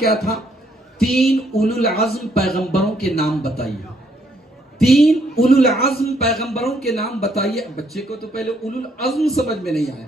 کیا تھا؟ 3 اولو العزم پیغمبروں کے نام بتائیے. 3 اولو العزم پیغمبروں کے نام بتائیے. بچے کو تو پہلے اولو العزم سمجھ میں نہیں آیا،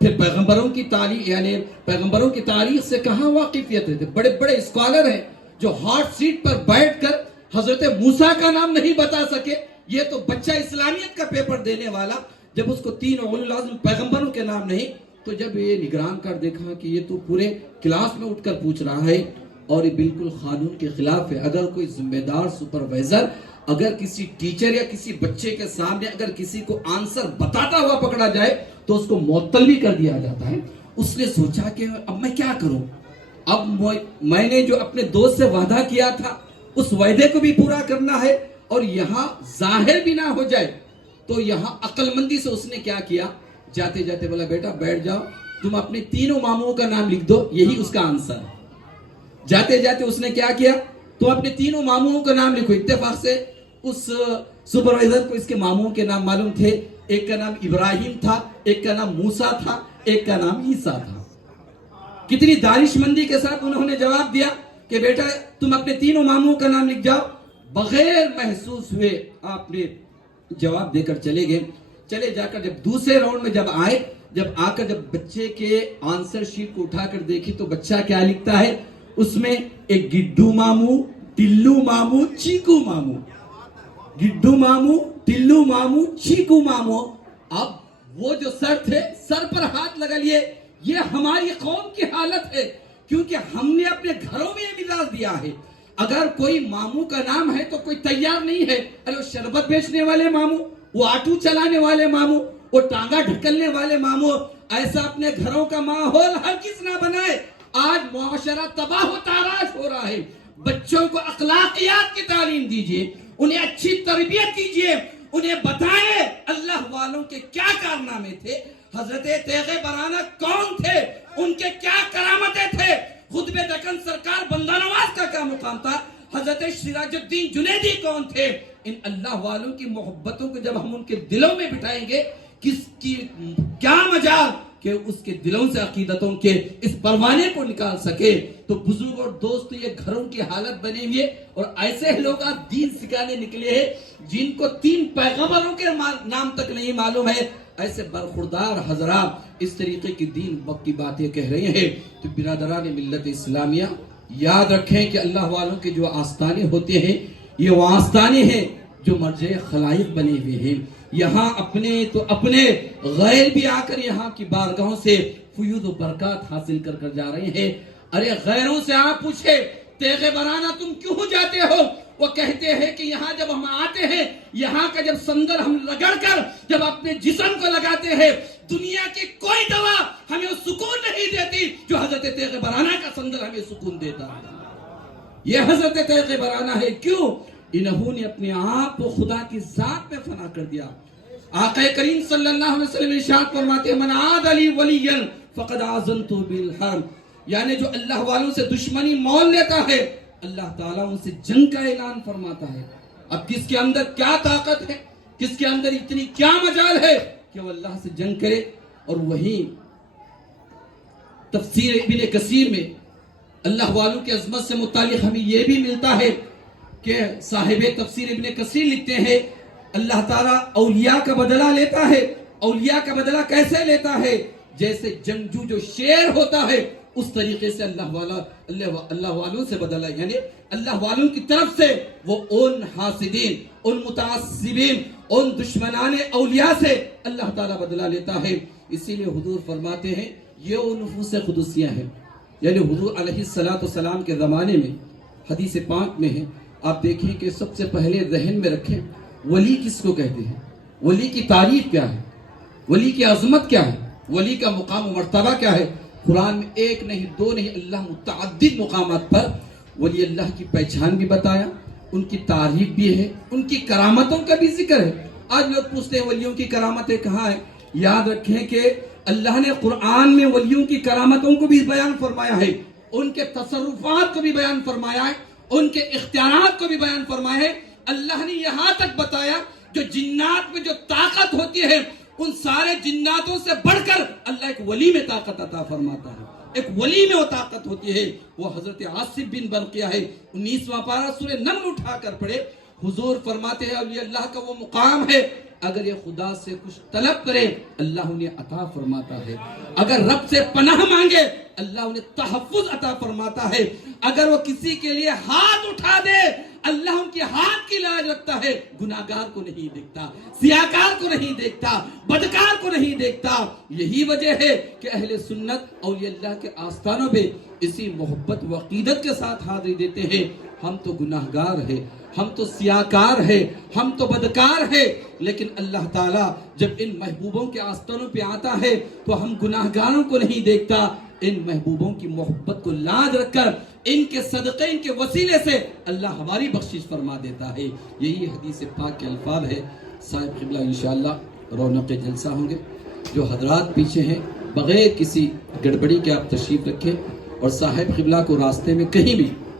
پھر پیغمبروں کی تاریخ یعنی پیغمبروں کی تاریخ سے کہاں واقفیت ہے. بڑے بڑے اسکالر ہیں جو ہاٹ سیٹ پر بیٹھ کر حضرت موسیٰ کا نام نہیں بتا سکے. یہ تو بچہ اسلامیت کا پیپر دینے والا جب اس کو 3 اولو العزم پیغمبروں کے نام نہیں، تو جب یہ نگران کر دیکھا کہ یہ تو پورے کلاس میں اٹھ کر پوچھ رہا ہے اور یہ بالکل قانون کے خلاف ہے. اگر کوئی ذمہ دار سپروائزر اگر کسی ٹیچر یا کسی بچے کے سامنے اگر کسی کو آنسر بتاتا ہوا پکڑا جائے تو اس کو معطل بھی کر دیا جاتا ہے. اس نے سوچا کہ اب میں کیا کروں، اب میں نے جو اپنے دوست سے وعدہ کیا تھا اس وعدے کو بھی پورا کرنا ہے اور یہاں ظاہر بھی نہ ہو جائے. تو یہاں عقل مندی سے اس نے کیا کیا، جاتے جاتے بولا بیٹا بیٹھ جاؤ، تم اپنے تینوں ماموں کا نام لکھ دو، یہی اس کا آنسر ہے. جاتے جاتے اس نے کیا کیا، تو اپنے تینوں ماموں کا نام لکھو. اتفاق سے اس سپروائزر کو اس کے ماموں کے نام معلوم تھے. ایک کا نام ابراہیم تھا، ایک کا نام موسیٰ تھا، ایک کا نام عیسیٰ تھا. کتنی دانش مندی کے ساتھ انہوں نے جواب دیا کہ بیٹا تم اپنے تینوں ماموں کا نام لکھ جاؤ. بغیر محسوس ہوئے آپ نے جواب دے کر چلے گئے. چلے جا کر جب دوسرے راؤنڈ میں جب آئے، جب آ کر جب بچے کے آنسر شیٹ کو اٹھا کر دیکھی تو بچہ کیا لکھتا ہے، اس میں ایک گڈو ماموں، ٹلو ماموں، چیکو ماموں. گڈو ماموں، ٹلو ماموں، چیکو ماموں. اب وہ جو سر تھے سر پر ہاتھ لگا لیے. یہ ہماری قوم کی حالت ہے کیونکہ ہم نے اپنے گھروں میں یہ مزاج دیا ہے. اگر کوئی ماموں کا نام ہے تو کوئی تیار نہیں ہے. ارے وہ شربت بیچنے والے ماموں، وہ آٹو چلانے والے ماموں، وہ ٹانگا ڈھکلنے والے ماموں. ایسا اپنے گھروں کا ماحول ہر کس نہ بنائے. آج معاشرہ تباہ و تاراش ہو رہا ہے. بچوں کو اخلاقیات کی تعلیم دیجیے، انہیں اچھی تربیت دیجیے، انہیں بتائیں اللہ والوں کے کیا کارنامے تھے، حضرت تیغ برانہ کون تھے، ان کے کیا کرامتیں تھے، خطب دکن سرکار بندہ نواز کا کیا مقام تھا، حضرت سراج الدین جنیدی کون تھے. ان اللہ والوں کی محبتوں کو جب ہم ان کے دلوں میں بٹھائیں گے، کس کی کیا مجال کہ اس کے دلوں سے عقیدتوں کے اس پروانے کو نکال سکے. تو بزرگ اور دوست یہ گھروں کی حالت بنے ہوئے اور ایسے لوگ آج دین سکھانے نکلے ہیں جن کو 3 پیغمبروں کے نام تک نہیں معلوم ہے. ایسے برخوردار حضرات اس طریقے کی دین وقت کی باتیں کہہ رہے ہیں. تو برادران ملت اسلامیہ یاد رکھیں کہ اللہ والوں کے جو آستانے ہوتے ہیں یہ وہ آستانے ہیں جو مرجع خلائق بنے ہوئے ہیں. یہاں اپنے تو اپنے غیر بھی آ کر یہاں کی بارگاہوں سے فیوض و برکات حاصل کر کر جا رہے ہیں. ارے غیروں سے آپ پوچھے تیغ برانہ تم کیوں جاتے ہو، وہ کہتے ہیں کہ یہاں جب ہم آتے ہیں یہاں کا جب سندر ہم رگڑ کر جب اپنے جسم کو لگاتے ہیں دنیا کی کوئی دوا ہمیں سکون نہیں دیتی جو حضرت تیغ برانہ کا سندر ہمیں سکون دیتا ہے. یہ حضرت تیغ برانہ ہے. کیوں؟ انہوں نے اپنے آپ کو خدا کی ذات میں فنا کر دیا. آقا کریم صلی اللہ علیہ وسلم ارشاد فرماتے ہیں من عاد لی ولیا فقد آذنت بالحرب. یعنی جو اللہ والوں سے دشمنی مول لیتا ہے اللہ تعالیٰ ان سے جنگ کا اعلان فرماتا ہے. اب کس کے اندر کیا طاقت ہے، کس کے اندر اتنی کیا مجال ہے کہ وہ اللہ سے جنگ کرے. اور وہیں تفسیر ابن کثیر میں اللہ والوں کی عظمت سے متعلق ہمیں یہ بھی ملتا ہے کہ صاحب تفسیر ابن کثیر لکھتے ہیں اللہ تعالیٰ اولیاء کا بدلہ لیتا ہے. اولیاء کا بدلہ کیسے لیتا ہے؟ جیسے جنگجو جو شیر ہوتا ہے اس طریقے سے اللہ والوں سے بدلہ، یعنی اللہ والوں کی طرف سے وہ ان حاسدین، ان متعصبین، ان دشمنان اولیاء سے اللہ تعالیٰ بدلہ لیتا ہے. اسی لیے حضور فرماتے ہیں یہ وہ نفوس قدسیہ ہیں. یعنی حضور علیہ السلام کے زمانے میں حدیث پاک میں ہے، آپ دیکھیں کہ سب سے پہلے ذہن میں رکھیں ولی کس کو کہتے ہیں، ولی کی تعریف کیا ہے، ولی کی عظمت کیا ہے، ولی کا مقام و مرتبہ کیا ہے. قرآن میں 1 نہیں 2 نہیں اللہ متعدد مقامات پر ولی اللہ کی پہچان بھی بتایا، ان کی تعریف بھی ہے، ان کی کرامتوں کا بھی ذکر ہے. آج لوگ پوچھتے ہیں ولیوں کی کرامتیں کہاں ہیں. یاد رکھیں کہ اللہ نے قرآن میں ولیوں کی کرامتوں کو بھی بیان فرمایا ہے، ان کے تصرفات کو بھی بیان فرمایا ہے، ان کے اختیارات کو بھی بیان فرمایا ہے. اللہ نے یہاں تک بتایا جو جنات میں جو طاقت ہوتی ہے ان سارے جناتوں سے بڑھ کر اللہ ایک ولی میں طاقت عطا فرماتا ہے. ایک ولی میں وہ طاقت ہوتی ہے، وہ حضرت عاصم بن برقیہ ہے۔ 19واں پارہ سورہ نمل اٹھا کر پڑھے، حضور فرماتے ہیں اولیاء اللہ کا وہ مقام ہے، اگر یہ خدا سے کچھ طلب کرے اللہ انہیں عطا فرماتا ہے، اگر رب سے پناہ مانگے اللہ انہیں تحفظ عطا فرماتا ہے، اگر وہ کسی کے لیے ہاتھ اٹھا دے اللہ ان کے ہاتھ کی لاج رکھتا ہے۔ گناہگار کو نہیں دیکھتا، سیاکار کو نہیں دیکھتا، بدکار کو نہیں دیکھتا۔ یہی وجہ ہے کہ اہل سنت اولیاء اللہ کے آستانوں پہ اسی محبت و عقیدت کے ساتھ حاضری دیتے ہیں۔ ہم تو گناہگار ہیں، ہم تو سیاکار ہیں، ہم تو بدکار ہیں، لیکن اللہ تعالیٰ جب ان محبوبوں کے آستانوں پہ آتا ہے تو ہم گناہگاروں کو نہیں دیکھتا، ان محبوبوں کی محبت کو لاج رکھ کر ان کے صدقے، ان کے وسیلے سے اللہ ہماری بخشش فرما دیتا ہے۔ یہی حدیث پاک کے الفاظ ہے۔ صاحب قبلہ انشاءاللہ رونق جلسہ ہوں گے، جو حضرات پیچھے ہیں بغیر کسی گڑبڑی کے آپ تشریف رکھیں، اور صاحب قبلہ کو راستے میں کہیں بھی